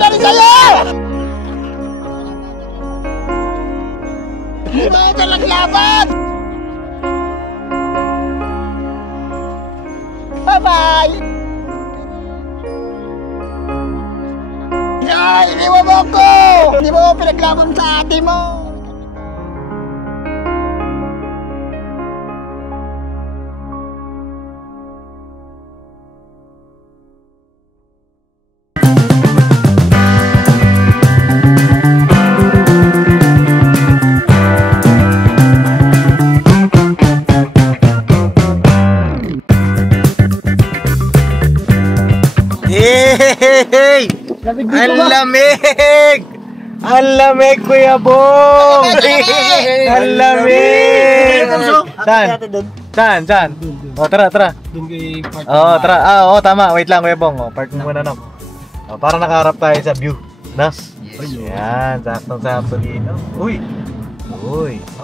na rin sa'yo! Hindi mo ito naglaban! Bye-bye! Ay, iniwan mo ako! Hindi mo ako pinaglaban sa ate mo! Hey! Ang lamig! Ang lamig, Kuya Bong! Ang lamig! Saan? O, tara. Oo, tara. Oo, tama. Wait lang, Kuya Bong. O, park mo muna, no? O, para nakaharap tayo sa view. Nas? Yan, saktong-sakto dito. Uy!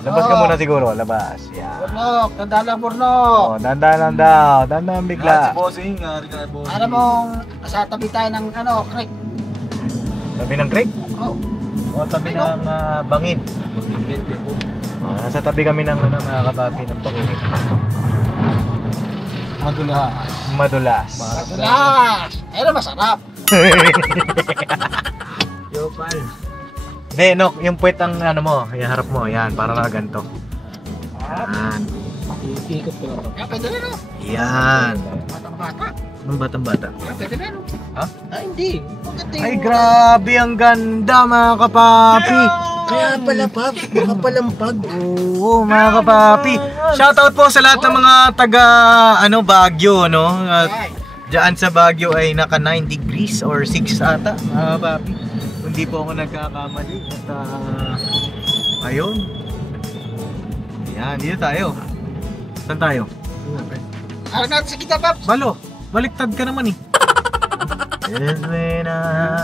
Labas ka muna siguro, labas. Yan. Burnok, tanda lang Burnok. O, dandan lang daw. Dandan bigla. Alam mong nasa tabi tayo ng creek. Tabi ng creek? Oh. O, tabi ng bangin. Nasa tabi kami ng mga kababi ng bangin. Madulas. Ayun masarap. Yo, pal. Hindi, Nok, yung puwet ang mo, yung harap mo, yan, para na ganito. Yan. Ikot ko lang. Pwede na, no? Yan. Batang-bata. Anong batang-bata? Pwede na, no? Ha? Hindi. Ay, grabe, ang ganda, mga kapapi. Kaya pala, Pops. Baka palampag. Oo, mga kapapi. Shoutout po sa lahat ng mga taga, Baguio, no? Diyan sa Baguio ay naka 9 degrees or 6 ata, mga kapapi. Hindi po ako nagkakamali at ayun. Yan, dito tayo. Saan tayo? Ano natin sa kita, Pops? Balo, baliktad ka naman eh.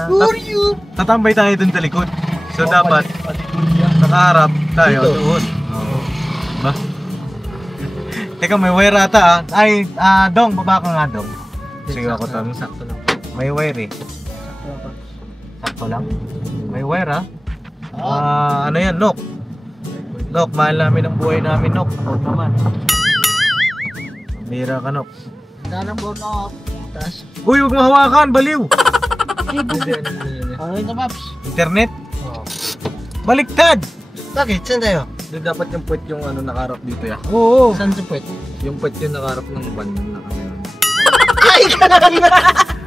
Who are you? Tatambay tayo dun sa likod. So dapat nakaharap tayo doon. Ba? Teka, may wire ata ah. Ay, Dong, baba ka nga, Dong. Sige ako tanong, sakto lang. May wire eh. Sakto lang. May wire ah. Ano yan, Nok? Nok, mahal namin ang buhay namin, Nok. Huwag naman. Mira ka, Nok. Dalang Burnok. Tas. Uy, huwag mahawakan, baliw! Ay, na, Pops. Internet? Baliktad! Bakit? Saan tayo? Doon dapat yung puwet yung nakaharap dito ya. Oo. Saan sa puwet? Yung puwet yung nakaharap ng van na kami. Ay,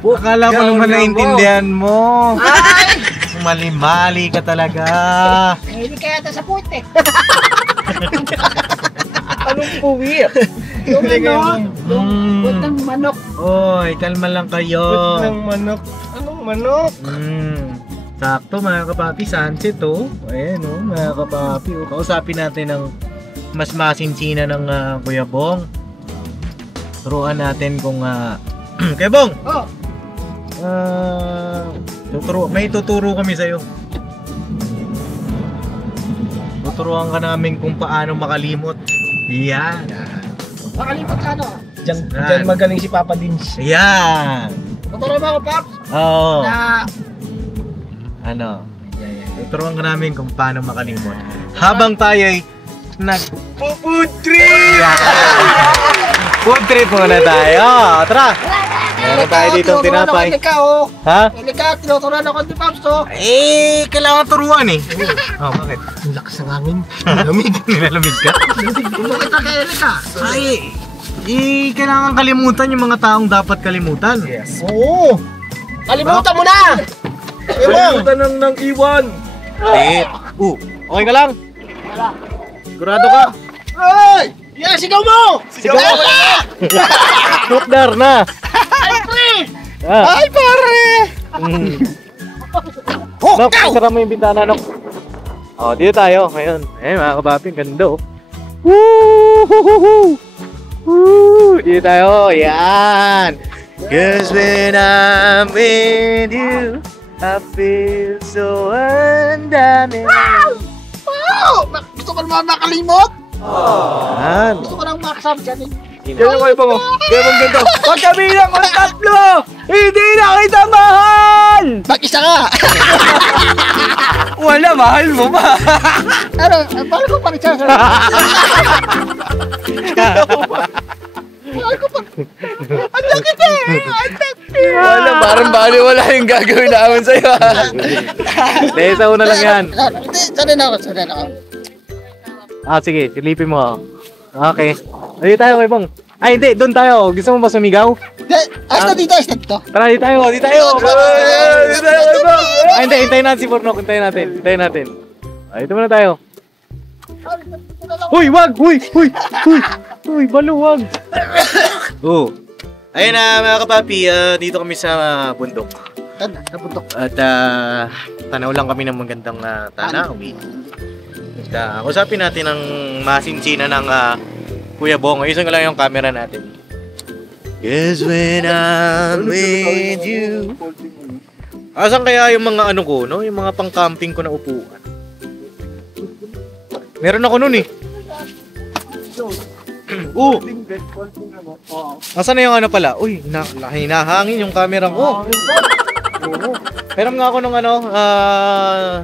Akala ko naman naintindihan mo. Ay! Mali-mali ka talaga. Hindi kaya ito sa puwet eh. Anong puwi? Yung puwet ng manok. Oy, kalma lang kayo. Puwet ng manok. Anong manok? Sakto mga kapapi, sunset oh. Ayan oh, mga kapapi oh. Kausapin natin ng mas masinsinan ng Kuya Bong. Turuan natin kung Kuya Bong! Oh! May tuturo kami sa'yo. Tuturuan ka namin kung paano makalimot. Yan. Makalimot ka, no? Diyan magaling si Papa Dins. Yan. Tuturo mo ako, Pops? Oo. Na... Tuturuan ka namin kung paano makalimot. Habang tayo'y nag-food trip! Food trip muna tayo. Tara! Meron tayo dito tinapay. Ha? Ilika, tinuturuan ako ni Pops to. Eh, kailangan turuan eh. Oh, bakit? Ang lakas ng hangin. Lamig. Nilalamig ka? Bakit na kaya Ilika? Ay, kailangan kalimutan yung mga taong dapat kalimutan. Yes. Oo! Kalimutan mo na! Kalimutan ng iwan. Okay ka lang? Wala. Sigurado ka? Ay! Yeah, sigaw mo! Sigaw mo! Nukdar na! Ay, pre! Ay, pare! Nok, sara mo yung bintana, Nok. Oh, dito tayo ngayon. Mga kabapi, ganda oh. Woo! Dito tayo, yan! 'Cause when I'm with you, I feel so undamaged. Wow! Gusto ko naman makalimot? Yan. Gusto ko lang makasama dyan eh. Ganyan ko ibang ganyan ganito. Pagkabilang ko tatlo, hindi na kita mahal! Mag-isa ka! Wala, mahal mo ba? Ano, paano ko mag-isa ka? Ang sakit eh! Ang sakit! Wala, parang bali wala yung gagawin namin sa'yo. Hindi, sa una lang yan. Hindi, sanay na ako. Ah, sige, silipin mo. Okay. Dito tayo, kay Bong. Ay, hindi, doon tayo. Gusto mo ba sumigaw? Ayos na dito. Tara, dito tayo, dito tayo. Dito tayo, kay Bong. Ay, hindi, hintayin natin si Pornok. Hintayin natin. Ay, dito muna tayo. Uy, wag! Uy, balo, wag! Oh. Ayun na, mga kapapi, dito kami sa bundok. Nabundok. At tanaw lang kami ng magandang tanawin. At usapin natin ang masinsinan ng Kuya Bong. Ayusin ko lang yung camera natin. Yes, when I'm with you. Asan kaya yung mga ano ko, no? Yung mga pang-camping ko na upuan. Meron ako nun eh. Asan na yung ano pala? Uy, hinahangin yung camera ko. Meron nga ako nung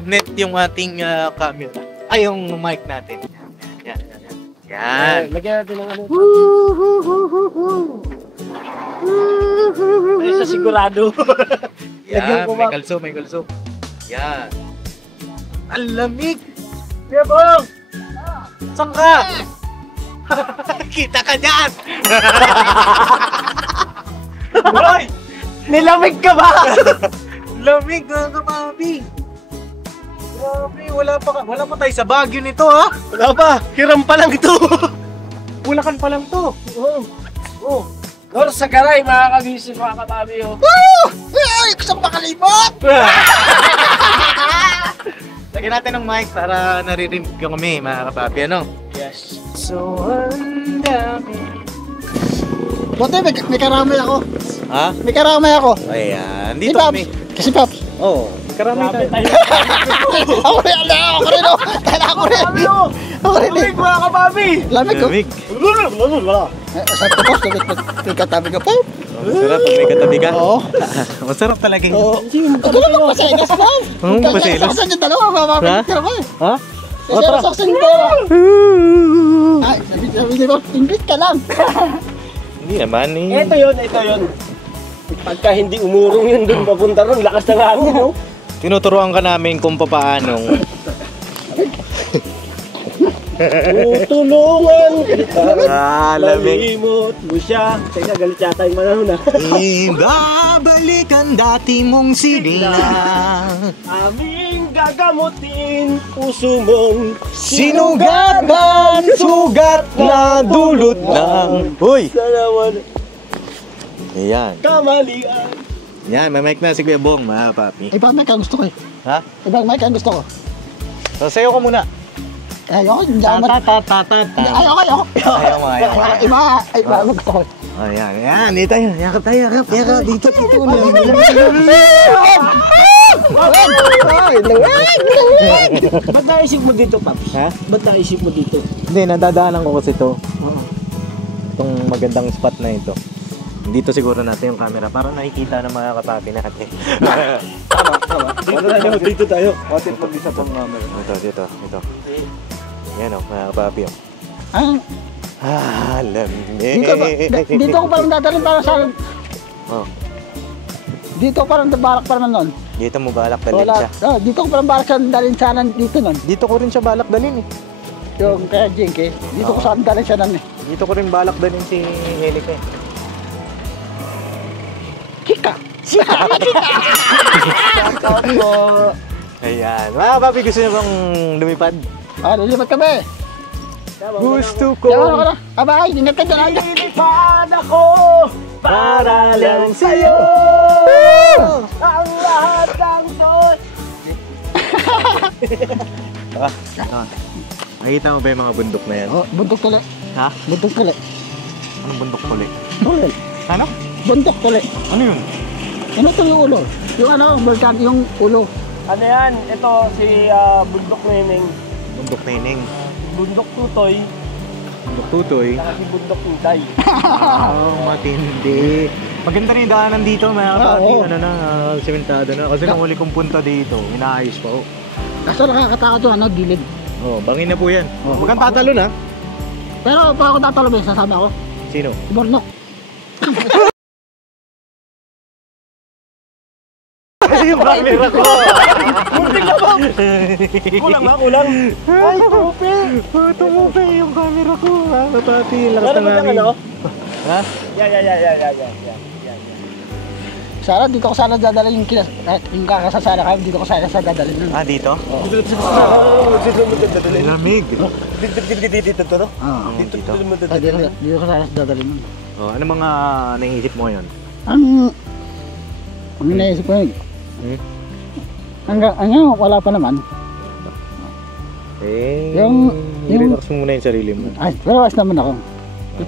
net yung ating camera. Ay, yung mic natin. Yan. Lagyan natin ng ano. Ay, sa sigurado. Yan, may kalso. Yan. Ang lamig. Kuya Bong! Saan ka? Kita ka dyan! Hoy! Nilamig ka ba? Lamig mga kapapi. Grabe, wala pa tayo sa Baguio nito ha? Wala pa, hiram pa lang ito. Bulacan pa lang to. Oh. Lord sa garay, mga kabisi, mga katabi. Woo! Ay, gusto ko makalimot! Lagyan natin ng mic para naririnig kami mga kapapi, ano? Yes. So, ang dami. Buti, may karamay ako. Ha? May karamay ako. Ayan, Si dito Pops. kami. Kasi Pops. Oo, karamay tayo. Ako rin. Ako rin. Lamig, mga kapabi! Lamig ko. Lamig. Sabi ko, Pops, may katabi ka, Pops. Masarap pag may katabi ka. Oo. Masarap talaga yun. Oo. Ako naman pasegas, Pops. Oo, pasegas. Saksan yung dalawa, mamamagit ka naman. Ha? Kasi saksan yung dalawa. Ay, sabi niyo, English ka lang. Hindi naman eh. Ito yun. Pagka hindi umurong yun dun, papunta ron, lakas ng hangin, no? Tinuturuan ka namin kung papaanong Tulungan kita. lamig. Malimot mo siya. Teka, galit yata yung manahon, ha? Ibabalik ang dati mong sigla. Aming gagamutin, puso mong Sinugat man, sugat na dulot ng Uy! dalawan Ayan. kamalian. Yan, may mic na si Kuya Bong, mga papi. Ibang mic ang gusto ko eh. Ha? Ibang mic ang gusto ko. So, sayo ko muna. Ayoko, hindi ako Ayoko. Iba ang gusto ko. Ayan, ayan. Dito tayo. Yakap tayo, yakap. Dito. Ba't naisip mo dito, Paps? Ha? Ba't naisip mo dito? Hindi, nadadaanan ko kasi ito. Itong magandang spot na ito. Dito siguro natin yung camera para nakikita ng mga kapapi natin. Tama. Dito tayo. Watin pag isa pang number. Dito. Yan o, mga kapapi o. Lamig. Dito ko parang dadalhin para sa... Oh, Dito ko parang balak para nun. dito mo balak dalhin siya. Dito ko parang balak sa dalhin sana dito nun. Dito ko rin siya balak dalhin eh. Yung kaya Jinky, dito ko saan dalhin siya nun eh. Dito ko rin balak dalhin si Helica eh. Chika! Ayan. Mga kapapi, gusto niyo bang lumipad? Lilipat kami. Gusto ko. Yaman ako na. Abay, ingat ka dyan. Lilipad ako para lang sa'yo. Ang lahat ng sos. Nakita mo ba yung mga bundok na yan? Oh, bundok tuli. Ha? Bundok tuli. Anong bundok muli? Tuli. Ano? Bundok tuli. Ano yun? Ano ito yung ulo? Yung volcan, yung ulo. Ano yan? Ito si Bundok Neneng. Bundok Neneng. Bundok Tutoy. Bundok Tutoy. Kasi bundok Tutoy. Matindi. Maganda rin yung daanan dito, mga kapatid. oo. Ano na, sementado na. Kasi nung huli kong punta dito, inaayos pa. Oh. Kaso nakakatakot yung ano, gilid. Oh, bangin na po yan. Oh. Huwag kang tatalo na. Pero pag ako tatalabay, sasama ako. Sino? Si Bornok. Yung camera ko. Muntik na ba? Kulang ba? Kulang? Ay, tumupi. Tumupi yung camera ko. Kapati, lakas Meron na mo namin. ano? Ha? Yan. Sana dito ko sana dadala yung yung kakasasana kami, dito ko sana sa dadalhin nun. Ah, dito? Lamig. Dito to, no? Oo. Dito. Dito ko sana sa dadalhin nun. Oh, ano mga naisip mo ngayon? Ang naisip ko yun, hanggang wala pa naman. Yung- relax mo muna yung sarili mo. Ay, pero was naman ako.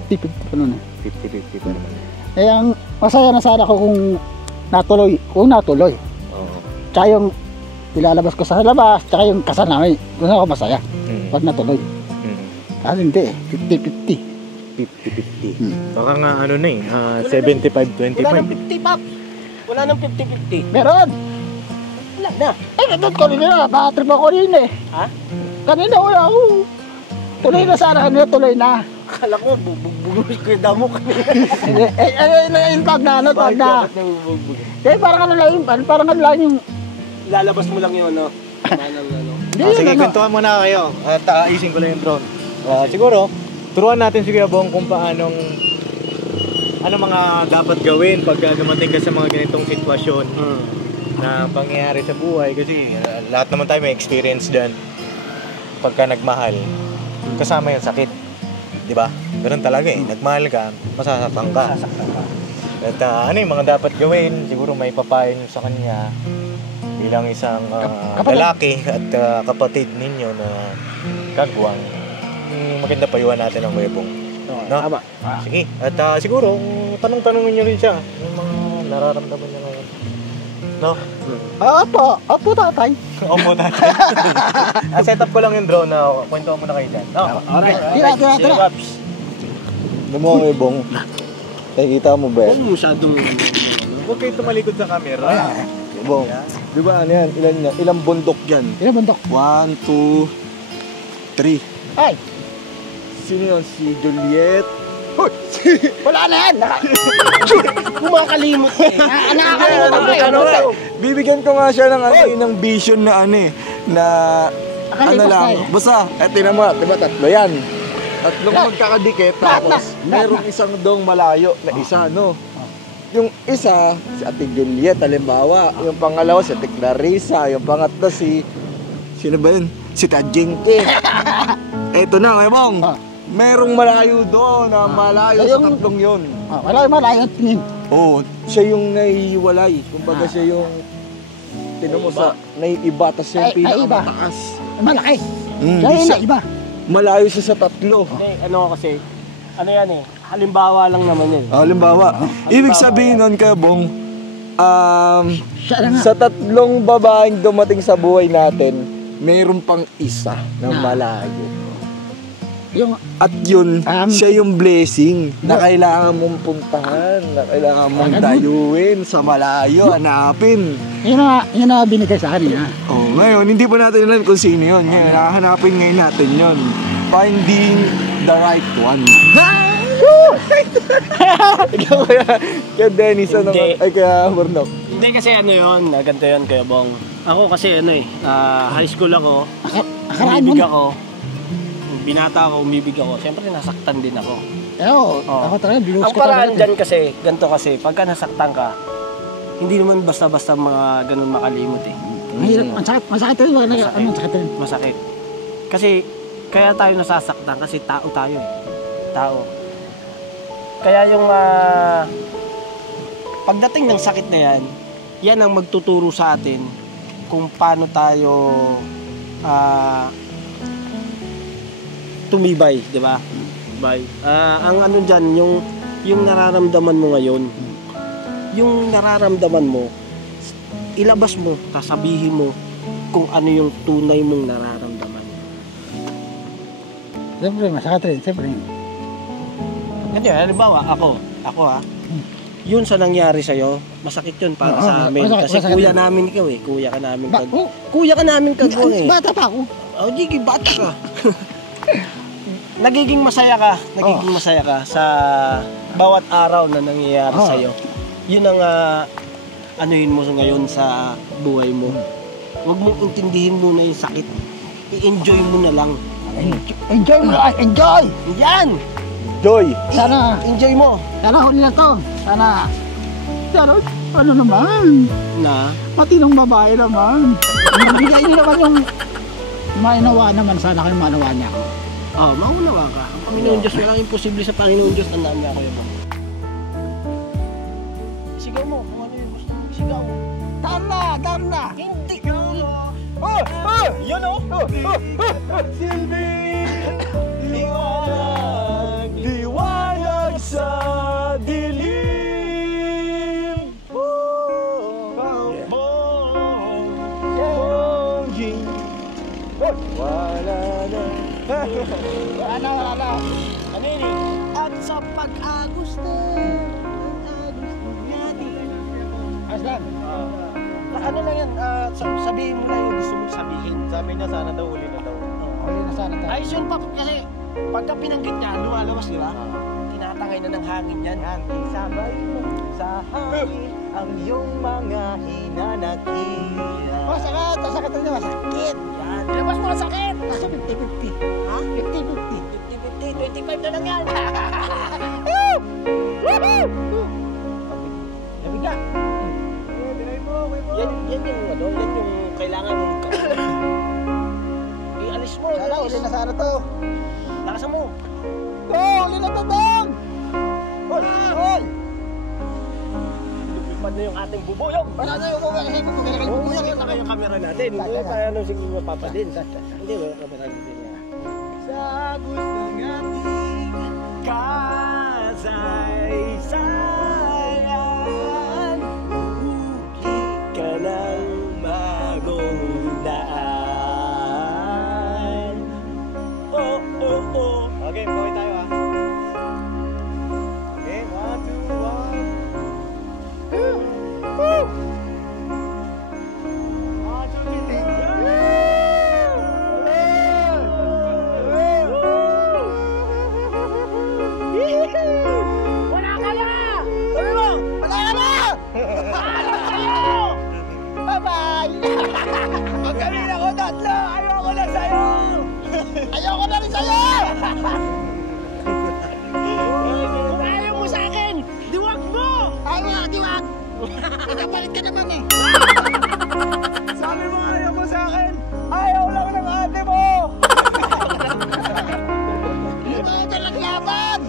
50-50 pa nun eh. 50-50 pa naman. Eh, ang masaya na sana ako kung natuloy. Oo. Tsaka yung ilalabas ko sa labas, tsaka yung kasal namin, doon ako masaya. Pag natuloy. Kasi hindi eh, 50-50. 50-50. Baka nga ano na eh, 75-25. Wala nang 50, Pap. Wala nang 50-50. Meron! Wala na. Eh, nandun ko rin na, bakatrip ako rin eh. Ha? Kanina wala ako. Tuloy na sana kanina, tuloy na. Akala ko, bubugbugos ko yung damo kanina. Yung tag na, tag na. Eh, parang ano lang yung, parang ano lang yung, Lalabas mo lang yung ano. hindi Sige, yun ano. kwentuhan muna kayo at ayusin ko lang yung drone. Siguro, turuan natin si Kuya Bong kung ano mga dapat gawin pag dumating ka sa mga ganitong sitwasyon na pangyayari sa buhay. Kasi lahat naman tayo may experience dyan. Pagka nagmahal, kasama yung sakit. Diba? Ganun talaga eh. Nagmahal ka, masasaktan ka. At ano yung mga dapat gawin? Siguro may papayo nyo sa kanya bilang isang lalaki at kapatid ninyo na kagwang. Maganda payuhan natin ang Kuya Bong. No? Tama. Sige. At siguro, tanong-tanongin nyo rin siya yung mga nararamdaman niya ngayon. No? Apo tatay. Opo tatay. Set up ko lang yung drone na kwentuhan mo na kayo dyan. No? Alright. Tira. Alam mo Kuya Bong, nakikita mo ba? Huwag masyadong... Huwag kayo tumalikod sa camera. Bong, di ba ano yan? Ilang bundok yan? Ilan bundok? 1, 2, 3. Ay, Sino yun? Si Juliet? wala na yan. Kumakalimot eh. Bibigyan ko nga siya ng vision na na ano lang. Basta, tinan mo, diba tatlo yan? Tatlong magkakadikit, tapos merong isang dong malayo na isa, no? Yung isa, si Ate Juliet, halimbawa. Yung pangalawa, si Ate Clarissa. Yung pangatlo, sino ba yun? Si Tajinke. Eto na, Kuya Bong. Merong malayo doon, na malayo sa tatlong yun. Wala yung malayo tingin. Oo, siya yung naiiwalay. Kumbaga siya yung, tinan mo sa, naiiba, tas siya yung Naiiba. pinakamataas. Malaki. Mm, Kaya yun na iba. Malayo siya sa tatlo. Ano kasi, ano yan eh, halimbawa lang naman yun. Halimbawa, ibig sabihin nun Kuya Bong, Siya na nga. sa tatlong babaeng dumating sa buhay natin, mayroon pang isa na malayo. Yung, At yun, Um, siya yung blessing na kailangan mong puntahan, na kailangan mong dayuin sa malayo, hanapin. yun na binigay sa akin niya. Oh, ngayon, hindi pa natin alam kung sino yun. Ngayon, hahanapin ngayon natin yun. Finding the right one. Ikaw kaya Dennis, ano? Hindi. Ay, kaya Burnok. Hindi kasi ano yun, ganito yun Kuya Bong. Ako kasi ano eh, high school ako, Akaraan mo umibig na. ako. Binata ako, umibig ako. Siyempre nasaktan din ako. Ako talaga, binuhos Ang ko paraan talaga. dyan kasi, ganito kasi, pagka nasaktan ka, hindi naman basta-basta mga ganun makalimot eh. Mahirap, masakit rin. Masakit rin. Masakit. Kasi, kaya tayo nasasaktan kasi tao tayo eh. Tao. Kaya yung pagdating ng sakit na yan, yan ang magtuturo sa atin kung paano tayo tumibay, di ba? Ang ano dyan, yung nararamdaman mo ngayon, yung nararamdaman mo, ilabas mo, sasabihin mo kung ano yung tunay mong nararamdaman. Siyempre, masakit rin. Siyempre. Kasi halimbawa, ako ha, yun sa nangyari sa'yo, masakit yun para sa amin. Kasi masakit kuya yun. namin ikaw eh. Kuya ka namin Oo. Kuya ka namin kagwang eh. Bata pa ako. Oh, Jiggy, bata ka. Nagiging masaya ka sa bawat araw na nangyayari sa'yo. Yun ang anuhin mo ngayon sa buhay mo. Huwag mong intindihin muna yung sakit. I-enjoy mo na lang. Enjoy mo. Enjoy! Yan! Joy! Sana, Enjoy mo! sana huli na to. Sana, ano naman? Na? Matinong babae naman. Bigay niyo naman yung mainawa naman. Sana kayo mainawa niya ako. Maunawa ka. Ang Panginoon Diyos, walang imposible sa Panginoon Diyos. Tandaan mo ako yun. Sigaw mo kung ano yung gusto mo. Sigaw mo. Down na! Hindi! Yan o! Silbi! Liwanag! Liwanag sa dilim! Wala na! Wala na. Ano yun eh? At sa pag-agos na natin. Aslan. Ano lang yan, sabihin mo lang yung gusto mong sabihin. Sabi niya sana daw, huli na daw. Huli na sana tayo. Ayos yun pa, kasi pagka pinanggit niya, lumalabas, di ba? Tinatangay na ng hangin yan. Isabay mo sa hangin ang iyong mga hinanakit. Sakit na naman. Sakit. Yan. Ilabas mo ang sakit! Kaso 50-50. Ha? 50-50. 50-50, 25 na lang yan! Nabiga. Yan yung kailangan mong ialis mo. Sana huli na sana to. Lakasan mo. Huli na to, Dong! Hoy! Lupipad na yung ating bubuyog. Wala na yung bubuyog. Saka yung camera natin. Hindi tayo nung sige mapapadin. Hindi ba yung camera natin niya? Sa gusto ng ating kasaysayan, uki ka ng bagong daan. Oh, oh, oh. Okay, bawin tayo ha. Okay, 1, 2, 1. Wala ka na! Sabi mo! Wala ka na! Paalam sa'yo! Bye-bye! Pag kami ako tatlo, ayoko na sa'yo! Ayoko na rin sa'yo! Kung ayaw mo sa akin, diwag mo! Ay, diwag! Nagkapalit ka naman eh. Sabi mo ayaw mo sa akin, ayaw lang ng ate mo! Hindi mo ito naglaban!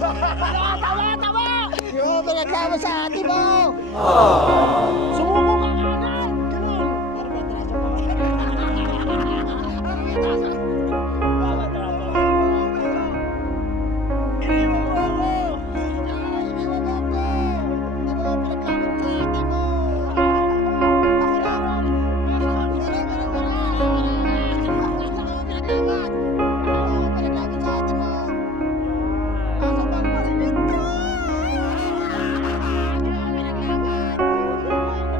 Tawa! Hindi mo ito naglaban sa ate mo! Sumuko ka agad! Ganun! Para may traso mo. Para may traso. Bakit trato? Iniwan mo ako! Ay, hindi mo ba ako? Hindi mo pinaglaban sa ate mo. Ako lang. Hindi mo pinaglaban. Sa ate mo. Kaso bang marinig ka? Hindi mo pinaglaban.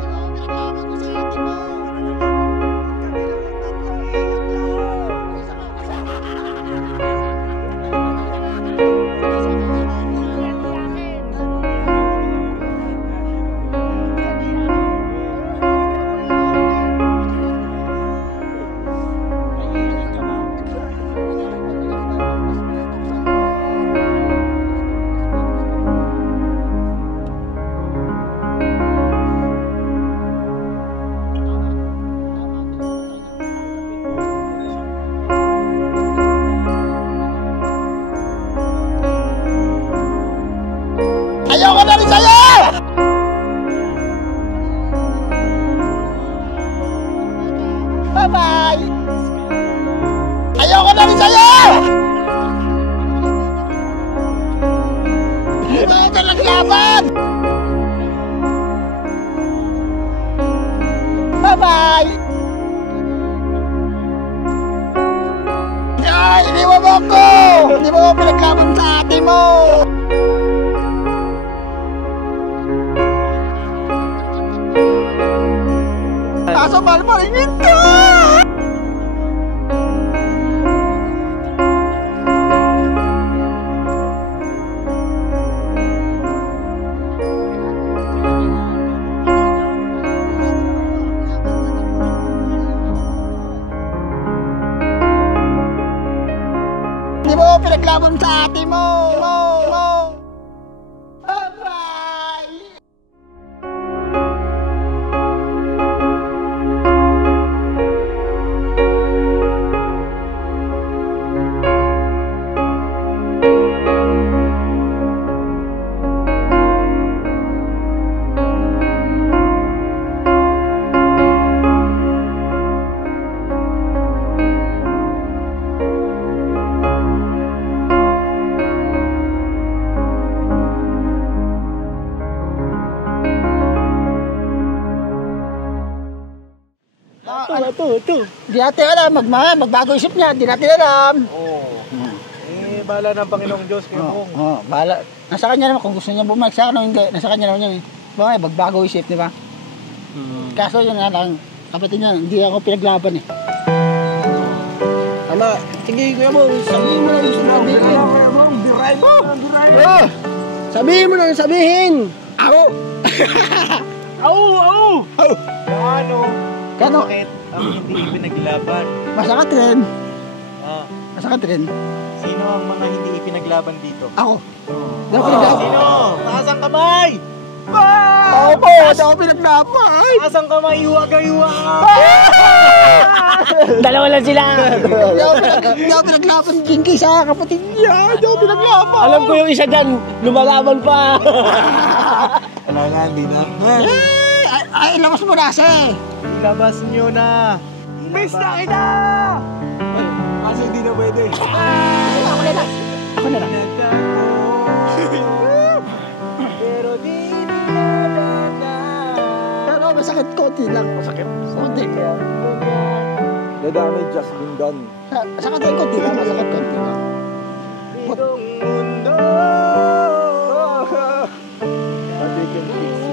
Hindi mo pinaglaban sa ate mo! Kaso mahal pa rin ito! Hindi mo pinaglaban sa ate mo! Bye! Ito. Di natin alam, magbago isip niya, di natin alam. Oo. Bahala ng Panginoong Diyos kayo pong. Bahala. Nasa kanya naman kung gusto niya bumalik sa akin o hindi. Nasa kanya naman yun eh. Magbago isip, di ba? Kaso yun nga lang, kapatid niya, hindi ako pinaglaban eh. Ama, sige Kuya Bong, sabihin mo lang sabihin. Sabihin mo lang sabihin. Ako! Ano? Kano? Bakit ang hindi ipinaglaban? Masakit rin. Ah, Masakit rin. sino ang mga hindi ipinaglaban dito? Ako. Di ako pinaglaban. Sino? Taas ang kamay! Ako po, di ako pinaglaban. Taas ang kamay, hiwa-hiwa! Dalawa lang sila. Di ako pinaglaban, Jinky, sa kapatid niya. Di ako pinaglaban. Alam ko yung isa dyan, lumalaban pa. Wala nga, hindi na. Ay, labas mo na kasi. Ilabas nyo na! Miss na kita! Kasi hindi na pwede. Ako na lang. Ako na lang. Pero di nilalaban na. Pero masakit konti lang. Masakit. Konti. Dadami just been done. Masakit lang konti lang. Masakit konti lang. Itong mundo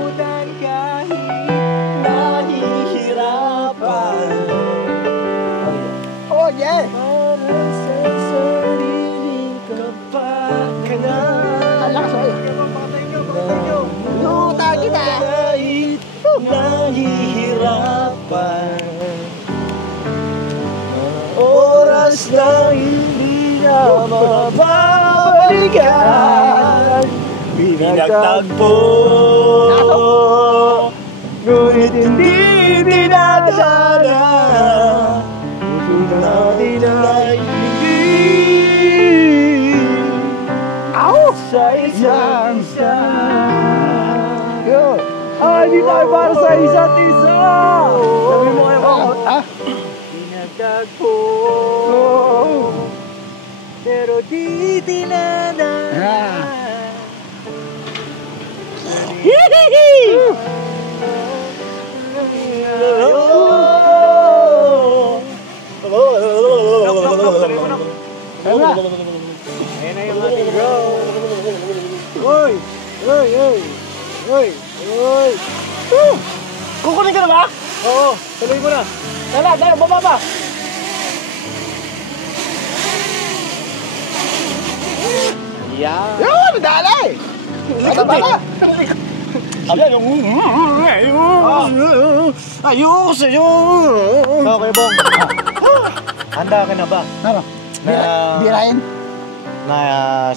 Udan kahit nahihirapan Oh, yeah. Para sa sariling kapakanan. Alakas mo eh. Luta kita. Kahit nahihirapan oras na hindi na mababalikan pinagtagpo ngunit hindi dinadana puso natin ay sa isang isa ay di tayo para sa isa't isa sabi mo kayo pinagtagpo pero di dinadana Ayan na yung ating bro. Uy! Kukunin ka na ba? Oo, tuloy mo na. Dala, baba. Yeah. Yun, nadala eh. Nadala. Ayoko sa'yo. Okay, Bong. Handa ka na ba? Ano? Birahin?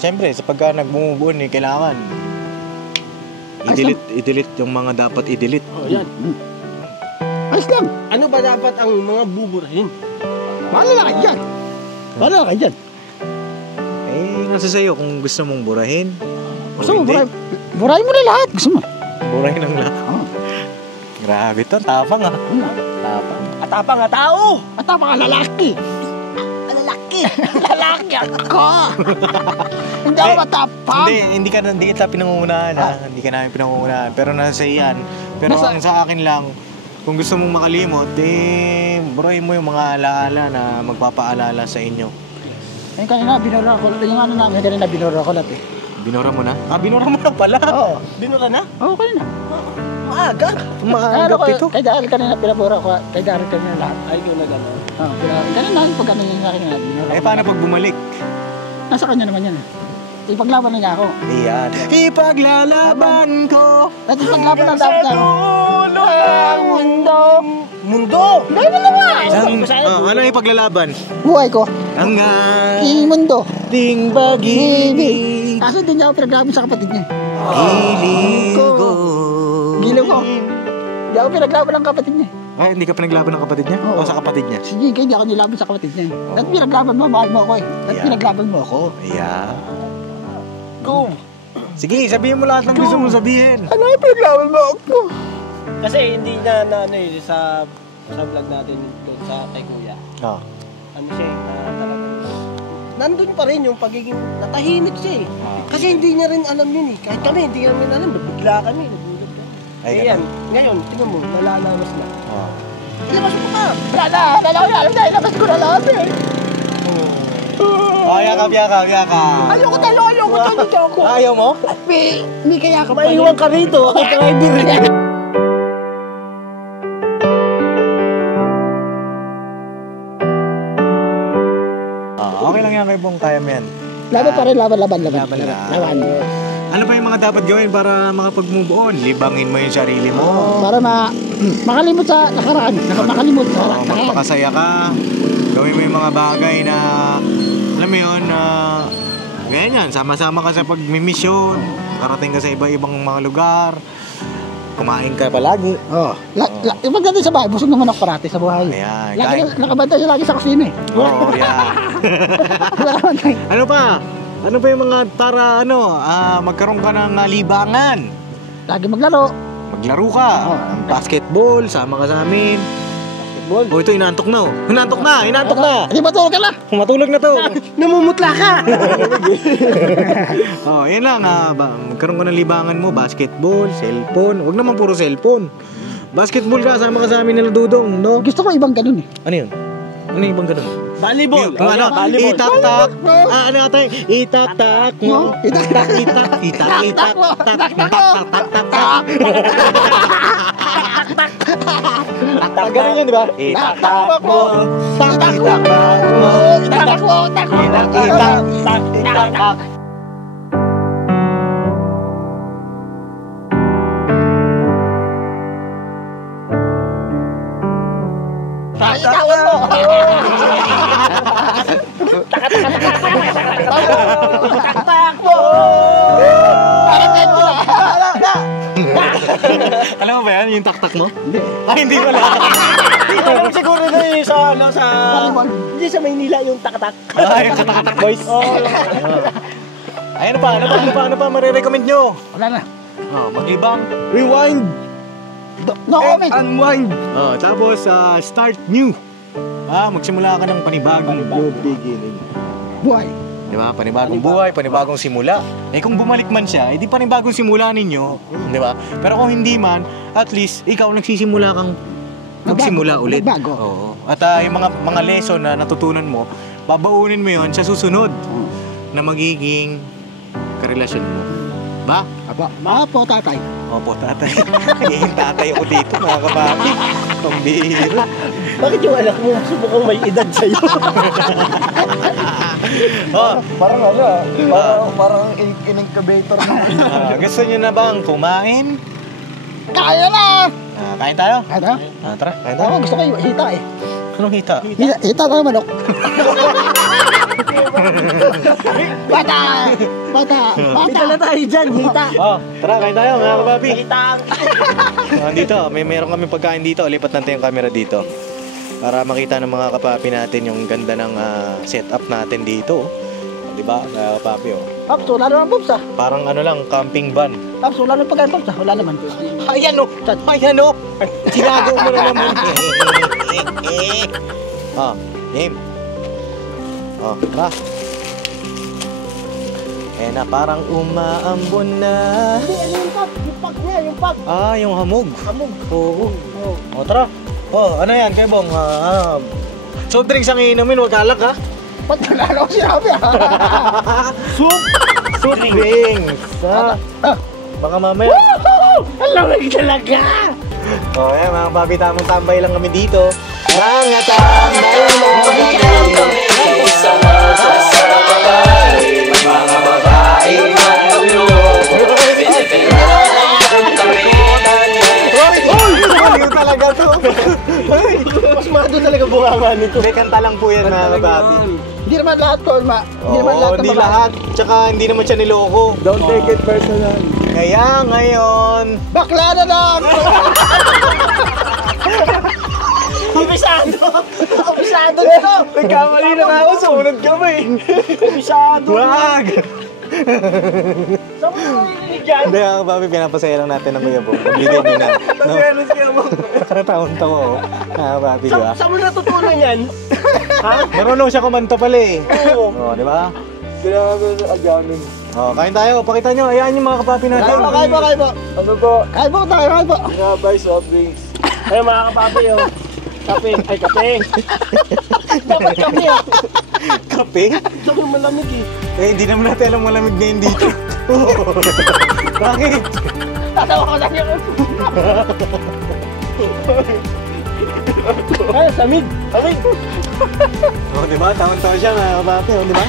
Siyempre, sa pagka nagbumubuon, kailangan i-delete yung mga dapat i-delete. Oh, yan. Ayos lang. Ano ba dapat ang mga buburahin? Paano na kayo dyan? Paano na kayo dyan? Nasa sa'yo kung gusto mong burahin. Gusto mo, burahin mo na lahat. Gusto mo. Burahin ang lahat. Grabe to, tapang ah. Tapang. Atapang nga tao! Matapang ang lalaki. Lalaki ako. Hindi ako matapang. Hindi kita pinangungunahan ha. Hindi ka namin pinangungunahan. Pero nasa iyan. Pero ang sa akin lang, kung gusto mong makalimot, burahin mo yung mga alaala na magpapaalala sa inyo. Yung kanina, binura ko. Yung ano namin kanina, binura ko lahat eh. Binura mo na? Ah, binura mo na pala. Oo. Binura na? Oo, kanina. Maaga. Maagap ito. Kay Daryl kanina, pinabura ko. Kay Daryl kanina lahat. Ay, ikaw na gano'n. Oo, kanina, pag ano yung akin na, binura Eh, ko. paano pag bumalik? Nasa kanya naman yan eh. Ipaglaban na niya ako. Iyan. Ipaglalaban ko. At ipaglaban na dapat na ako. Ang mundo. Mundo! Dahil mo naman! Ano yung ipaglalaban? Buhay ko. Ang Yung mundo. ating pag-ibig. Kaso din niya ako pinaglaban sa kapatid niya. Giligo. Gilo ko. Hindi ako pinaglaban ng kapatid niya. Ay, hindi ka pinaglaban ng kapatid niya? Oo. O sa kapatid niya? Si Jing, hindi ako nilaban sa kapatid niya. At pinaglaban mo, mahal mo ako eh. At Yeah. pinaglaban mo ako. Yeah. Go! Sige, sabihin mo lahat ng gusto mong sabihin. Ano yung pinaglaban mo ako? Kasi hindi na ano eh, sa vlog natin doon sa kay Kuya. Oh. Ano siya eh, talagang nandun pa rin yung pagiging natahimik siya eh. Kasi hindi niya rin alam yun eh. Kahit kami, hindi namin alam. Bigla kami, nagulat kami. Ay, Eh yan, ngayon, tingnan mo, nalalawas na. Oh. Ilabas mo pa! Wala na, alam na, ilabas ko na lahat eh. Oh, yakap. Ayoko dito ako. Ayaw mo? Hindi kaya ako Maiwan ka rito, ako driver eh. Okay lang yan kay Bong, kaya mo yan. Laban pa rin, laban. Laban lang. Ano pa yung mga dapat gawin para makapag-move on? Libangin mo yung sarili mo. Para makalimot sa nakaraan. Makalimot sa nakaraan. Magpakasaya ka. Gawin mo yung mga bagay na, alam mo yun, ganyan, sama-sama ka sa pagmimisyon. Karating ka sa iba-ibang mga lugar. Kumain ka palagi. Oh. Yung pagdating sa bahay, busog naman ako parati sa buhay. Ayan, Lagi kain. nakabantay siya lagi sa kusina eh. Oo, yeah. Wala naman tayo. Ano pa? Ano pa yung mga para magkaroon ka ng libangan? Lagi maglaro. Maglaro ka. Basketball, sama ka sa amin. Basketball? Oh, ito inantok na oh. Inantok na. Hindi matulog ka na. Matulog na to. Namumutla ka! Oh, yan lang. Magkaroon ka ng libangan mo. Basketball, cellphone. Huwag naman puro cellphone. Basketball ka, sama ka sa amin nila Dudong, no? Gusto ko ibang ganun eh. Ano yun? Ano yung ibang ganun? Volleyball! Yung ano? Itak-tak. Ano nga tayo? Itak-tak mo. Itak-tak. Itak-tak. Ganun yun, di ba? Itak-tak mo. Itak-tak mo. Itak-tak. Alam mo ba yan? Yung tak-tak mo? Hindi. Ay, hindi wala. Siguro na yun sa Volleyball. Hindi sa Maynila yung tak-tak. Ay, yung katak-katak boys. Ay, ano pa marirecommend nyo? Wala na. Oh, maglibang. Rewind No comment. and unwind. Oh, tapos start new. Magsimula ka ng panibagong New beginning. Buhay. Di ba? Panibagong buhay, panibagong simula. Eh kung bumalik man siya, edi panibagong simula ninyo. Di ba? Pero kung hindi man, at least ikaw nagsisimula kang magsimula ulit. Magbago. Oo. At yung mga lesson na natutunan mo, babaunin mo yon sa susunod na magiging karelasyon mo. Ba? Apo, tatay. Opo, tatay. Nagiging tatay ako dito, mga kabaki. Pambihira. Bakit yung anak mo mukhang may edad sa'yo? Parang parang incubator na. Gusto nyo na bang kumain? Kaya na! Kain tayo? Ano? Tara, kain tayo. Ako gusto ko yung hita eh. Anong hita? Hita tayo manok. Bata! Hita na tayo dyan, hita! Tara, kain tayo mga kababi. Hitang! Dito, meron kami pagkain dito. Lipat natin yung camera dito. Para makita ng mga kapapi natin yung ganda ng setup natin dito. Diba, mga kapapi oh. Paps, wala naman Pops ah. Parang ano lang, camping van. Paps, wala naman pagkain Pops ah. Wala naman. Ayan oh! Ayan oh! Tinago mo na naman. Game. Tara. Na parang umaambon na. Hindi, ano yung pag? Yung pag niya, yung pag! Yung hamog. Hamog! Oo. Tara. Ano yan, Kebong? Soft drinks ang iinumin, wag alak ha? Ba't nalala ko sinabi Soup drinks. Baka mamaya. Ang lamig talaga! O, yan mga papi, tamang tambay lang kami dito. Mga tambay lang kami. Ayun talaga to. Mas mado talaga bunganga nito. May kanta lang po yan mga papi. Hindi naman lahat to, hindi naman Oo, lahat ng hindi babae. lahat. Tsaka hindi naman siya niloko. Don't take it personal. Kaya ngayon, Bakla na lang! Kabisado! Kabisado nito! Nagkamali na nga ako, sumunod ka ba eh. Kabisado! wag! Saan mo narinig yan? Hindi mga papi, pinapasaya lang natin ng Kuya Bong. Pagbigay nyo na. No? Ano siya mo? Taon-taon ko. Mga papi, di ba? Saan mo natutunan yan? Ha? Marunong siya kumanta pala eh. Oo. Oo, di ba? Kailangan ko na agamin. Oh, kain tayo. Pakita nyo. Ayaan yung mga kapapi natin. Kaya po. Ano po? Kaya po. Nabay soft drinks. Ay mga kapapi oh. Kape. Ay kape. Dapat kape ah. Kape? Sabi malamig eh. Eh, hindi naman natin alam malamig ngayon dito. Bakit? Tatawa ko lang yun. Ay, samid. Samid. Oh, di ba? Tawang-tawa siya mga kapapi. Oh, di ba?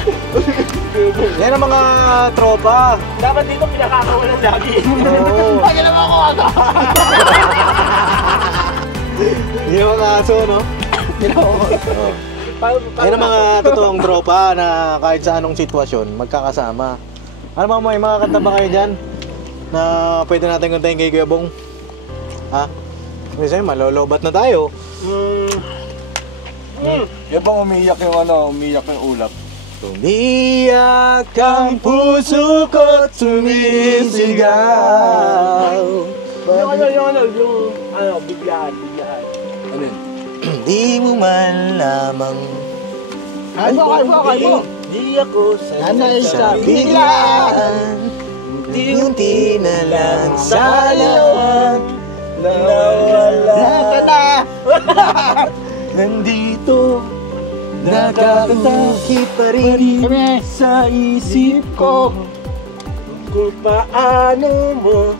Yan ang mga tropa. Dapat dito pinakakawalan lagi. Oo. Pag alam ako aga. Yan ang mga aso, no? Yan ang mga totoong tropa na kahit sa anong sitwasyon, magkakasama. Ano mga may mga kanta ba kayo dyan? Na pwede natin kantahin kay Kuya Bong? Ha? Kasi malolobat na tayo. Yan bang umiyak yung ulap? Umiyak ang puso ko't sumisigaw. Yung biglaan. Ano yun? Di mo man lamang Kaya po. Di ako Nanay sa biglaan, unti-unti na lang sa lawag Nawala. nandito, nakatuki pa rin sa isip ko. Kung paano mo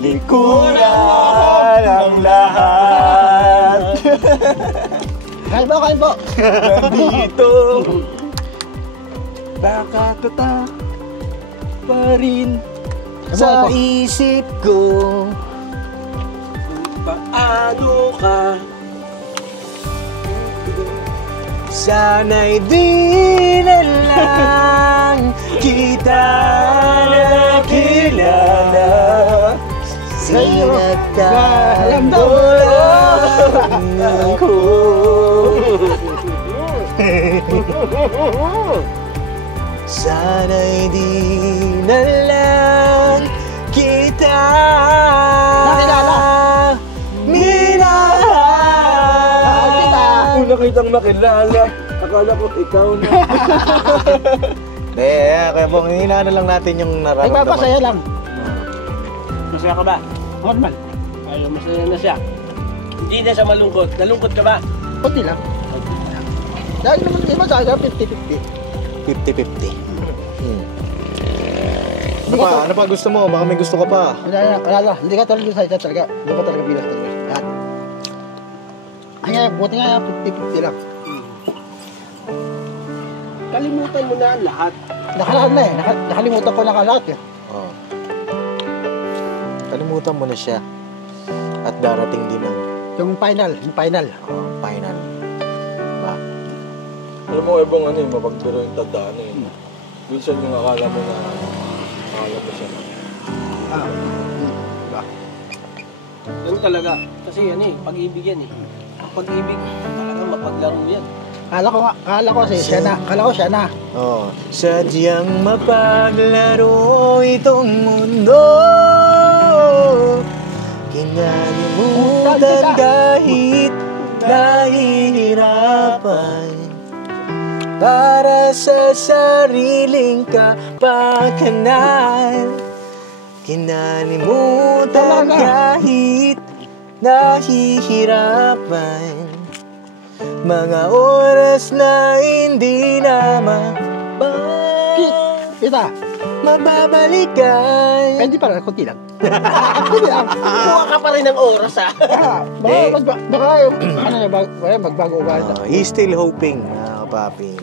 Likuran ang lahat. Kaya po. Nandito, nakatatak pa rin sa isip ko. paano ka. Sana'y di na lang kita nakilala. Sinagkalamdaman ako. Sana'y di na lang kita minahal. Una kitang makilala, akala ko ikaw na. Kaya Bong, hinaano lang natin yung nararamdaman. Nagpapasaya lang. Masaya ka ba? Normal. Ayaw, masaya na siya. Hindi na siya malungkot. Nalungkot ka ba? Kunti lang. Dahil naman di ba sa 50-50. 50-50. Ano pa gusto mo? Baka may gusto ka pa. Wala. Hindi ka talaga sa talaga. Hindi ka talaga bilang talaga. Lahat. Ay, buti nga 50-50 lang. Kalimutan mo na ang lahat. Nakalahat na eh. Nakalimutan ko na lahat eh. Oh. Kalimutan mo na siya. At darating din ang Yung final. final. Diba? Alam mo, ibang ano yung mapagduro yung tandaan eh. Minsan yung akala mo na akala mo siya. Diba? Yan talaga. Kasi yan eh, pag-ibig yan eh. Ang pag-ibig, talaga mapaglaro yan. Kala ko siya na. Oh. Sadyang mapaglaro itong mundo. Kinalimutan kahit nahihirapan. Para sa sariling kapakanan. Kinalimutan kahit nahihirapan. mga oras na hindi naman Kita, mababalikan. pwede pala, kunti lang. Kunti lang. Kuha ka pa rin ng oras, ha? Baka yung, ano niya, magbago ugali. He's still hoping, mga kapapi.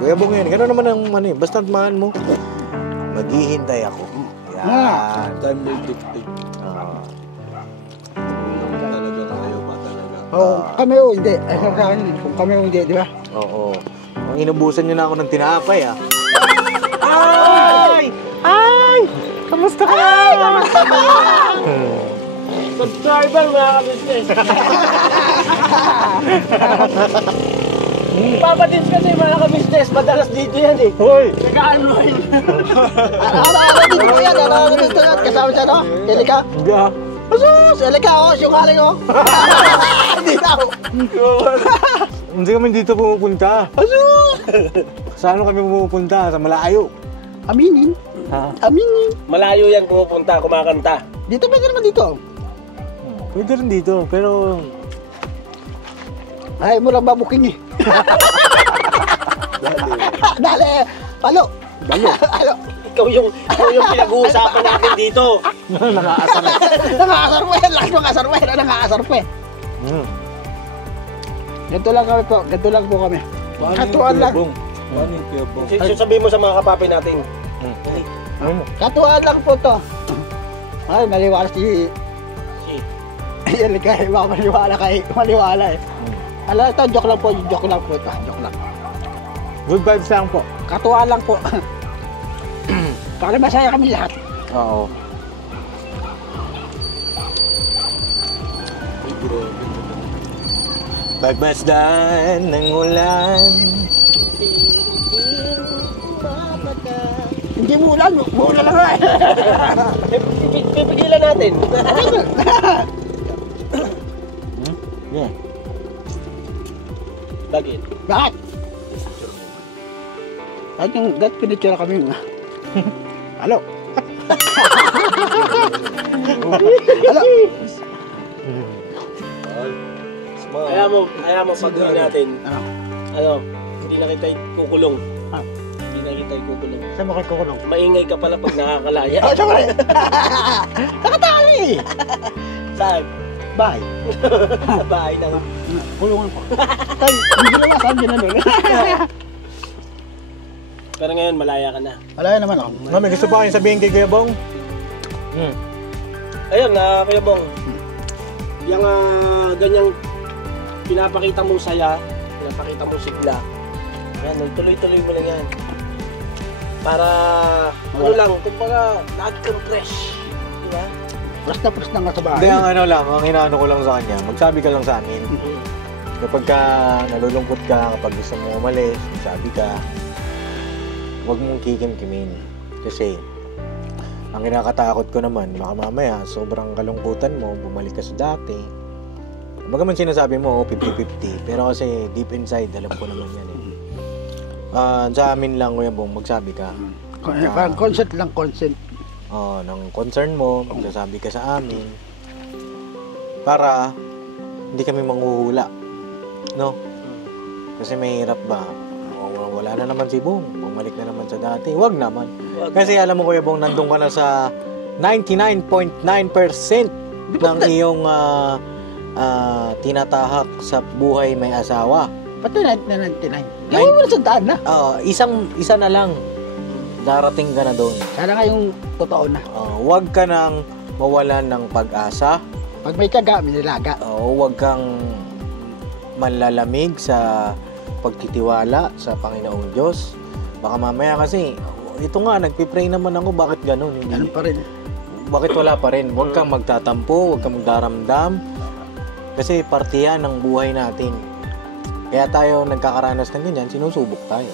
Kuya Bong yan, gano'n naman ang ano eh, basta't mahan mo, maghihintay ako. Yan. Time will dictate. Talagang ayaw pa talaga. Kami o hindi. Ay, sa akin, kung kami o hindi, di ba? Oo. Ang inubusan niyo na ako ng tinapay, ah. Ay! Ay! Kamusta ka? Ay! Kamusta ka? Subscriber, mga ka-business. Papadins kasi mga ka-business, madalas dito yan eh. Hoy! Nag-unwind. Araw-araw dito ko yan. Araw-araw dito yan. Kasama siya, no? Elika. Hindi ah. Asus! Elika, oh. Siyungaling, oh. Hindi na ako. Hindi kami dito pumupunta. Asus! Saan kami pumupunta? Sa malayo. Aminin. Ha? Aminin. Malayo yan pumupunta, kumakanta. Dito, pwede naman dito. Pwede rin dito, pero... Ay, mo lang babuking eh. Dali. Palo. Palo. Ikaw yung pinag-uusapan natin dito. Nakaasar na. Nangaasar po yan. Lakas nangaasar po yan. Nangaasar po eh. Ganito lang kami po. Ganito lang po kami. Katuan lang. Paano yung Kuya Bong? Sabihin mo sa mga kapapi natin. Katuan lang po to. Ay, maliwala si... Yan kay, maliwala kay. Maliwala eh. Alam, ito, joke lang po. Joke lang po ito. Joke lang. Good vibes lang po. Katuan lang po. Para masaya kami lahat. Oo. Pagmasdan ng ulan. Hindi mo ulan. Muna lang nga eh. Pipigilan natin. Yeah. Bakit? Bakit? Kahit yung pinicture kami. Halo? Halo? Kaya mo pag natin. Ano? Hindi na kita kukulong. Hindi na kita kukulong. Saan mo kayo kukulong? Maingay ka pala pag nakakalaya. Oh, siyempre! Nakatali! Saan? Bye! Sa bahay ng... Kulungan ko. Tay, hindi ginawa. Saan ginawa? Pero ngayon, malaya ka na. Wala naman ako. Mami, gusto pa kayong sabihin kay Kuya Bong? Ayun, Kuya Bong. Yung ganyang pinapakita mong saya, pinapakita mong sigla. Yan, tuloy-tuloy mo lang yan. Para, ano lang, kumbaga, lahat kang fresh. Di ba? Pras na nga sa bahay. Hindi, ang ano lang, ang inaano ko lang sa kanya, magsabi ka lang sa amin. Kapag ka nalulungkot ka, kapag gusto mo umalis, magsabi ka, huwag mong kikimkimin. Kasi, ang kinakatakot ko naman, baka mamaya, sobrang kalungkutan mo, bumalik ka sa dati. Magaman sinasabi mo, 50-50. Pero kasi, deep inside, alam ko naman yan eh. Sa amin lang, Kuya Bong, magsabi ka. Parang consent lang, consent. Ng concern mo, magsasabi ka sa amin. Para, hindi kami manghuhula. No? Kasi mahirap ba? Wala na naman si Bong. Bumalik na naman sa dati. Huwag naman. Kasi alam mo, Kuya Bong, nandun ka na sa 99.9% ng iyong tinatahak sa buhay may asawa. Pati 99. Gawin mo na sa daan na. Isa na lang. Darating ka na doon. Sana nga yung totoo na. Huwag ka nang mawalan ng pag-asa. Pag may kaga, may nilaga. Huwag kang malalamig sa pagtitiwala sa Panginoong Diyos. Baka mamaya kasi, ito nga, nagpipray naman ako, bakit ganun? Ganun pa rin. Bakit wala pa rin? Huwag kang magtatampo, huwag kang magdaramdam. Kasi parte yan ng buhay natin. Kaya tayo nagkakaranas ng ganyan, sinusubok tayo.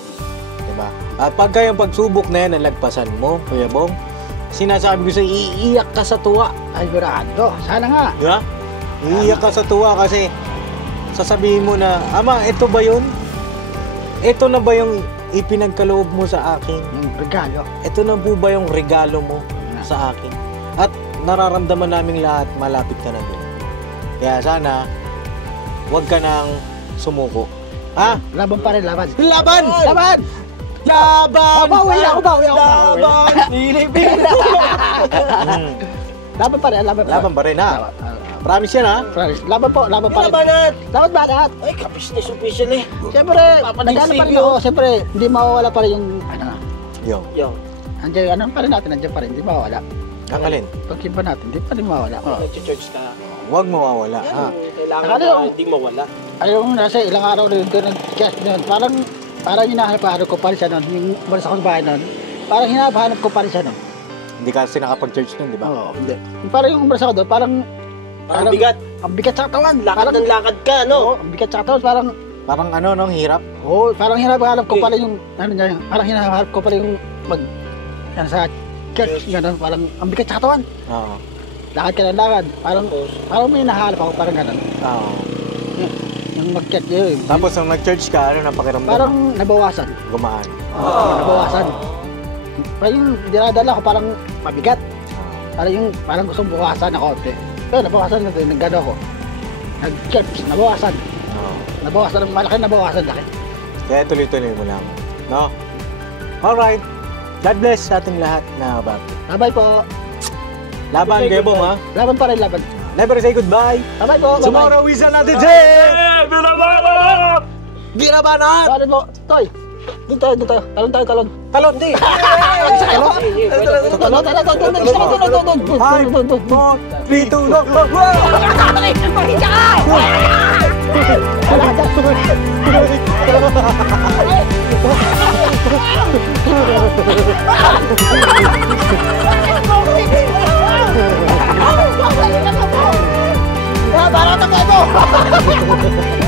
Diba? At pagka yung pagsubok na yan, nalagpasan mo, Kuya Bong, sinasabi ko sa'yo, iiyak ka sa tuwa. Ay, burado. Sana nga. Diba? Iiyak ka sa tuwa kasi sasabihin mo na, Ama, ito ba yun? Ito na ba yung ipinagkaloob mo sa akin? Yung regalo. Ito na po ba yung regalo mo sa akin? At nararamdaman naming lahat, malapit ka na doon. Kaya sana, huwag ka nang sumuko. Ha? Laban pa rin, laban. Laban! Laban! Laban! Bawi ako. Laban! Pilipino! Laban pa rin, Laban pa rin, ha? Promise yan, ha? Laban po, laban pa rin. Labanan! Laban ba lahat? Ay, ka-business official eh. Siyempre, nagano pa rin ako. Siyempre, hindi mawawala pa rin yung, Yung. Yung, andiyan, ano pa rin natin, nandiyan pa rin, hindi mawawala. Kakalin. Pagsimpa natin, hindi pa rin mawawala. nag-church ka. Huwag mawawala, ha? Kailangan Akala na ko- hindi mawala. Ayun, nasa ilang araw na yun, nag-cast na yun. Parang hinahanap ko pa rin siya nun, yung umalis akong bahay nun. Parang hinahanap ko pa rin siya nun. Hindi kasi nakapag-church nun, di ba? Oo, hindi. Parang yung umalis ako doon, parang Parang bigat. ang bigat sa katawan. Lakad Parang, ng lakad ka, no? oo, ang bigat sa katawan, parang, Parang ano, no? Hirap. oo, parang hinahanap ko Okay. pala yung, ano niya, parang hinahanap ko pala yung yan sa church, gano'n, parang ang bigat sa katawan. Oo. Lakad ka ng lakad, parang may nahanap ako, parang gano'n. Oo. Yung mag-church yun. Tapos nung nag-church ka, ano na pakiramdam? Parang nabawasan. gumaan. Nabawasan. Parang yung dinadala ko parang mabigat. Parang gustong bukasan na konti. Pero nabawasan na ito, nag-gano ako. Nag-church, nabawasan. Oo. Nabawasan, malaki nabawasan, laki. Kaya tuloy-tuloy mo lang. No? Alright. God bless sa ating lahat na bab. Babay po. Laban, Gebong, ha? Laban pa rin, laban. Never say goodbye. Babay po, babay. Tomorrow is another day! Binabanat! Babay po. Toy, doon tayo. Talon. Talon, di! Talon. 5, 4, 3, 2, go! Para ito po ito!